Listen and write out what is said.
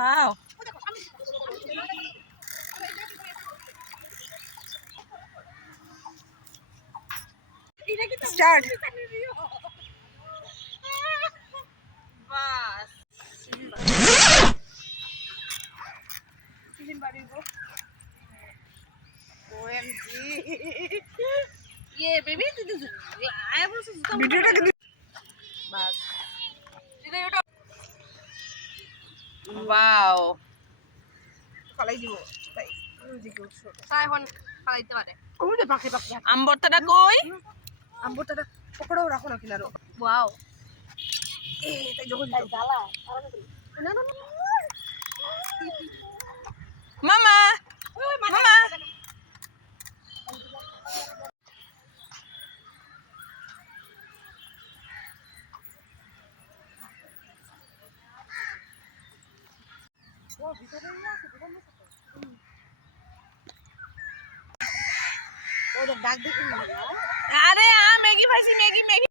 Wow. Start. Bas. OMG. ये baby दीदी आया बोल सुनता हूँ वीडियो टा बस दीदी उठो वाओ খালাই দিব তাই ওদিকে উঠছো তাই এখন খালাইতে পারে ওরে পাখি পাখি আম্বরটাটা কই আম্বরটাটা পকড়াও রাখো না কিনারো ওয়াও এ তাই যখন জ্বালা না না মামা মামা আরে ম্যাগি পাইছি ম্যাগি ম্যাগি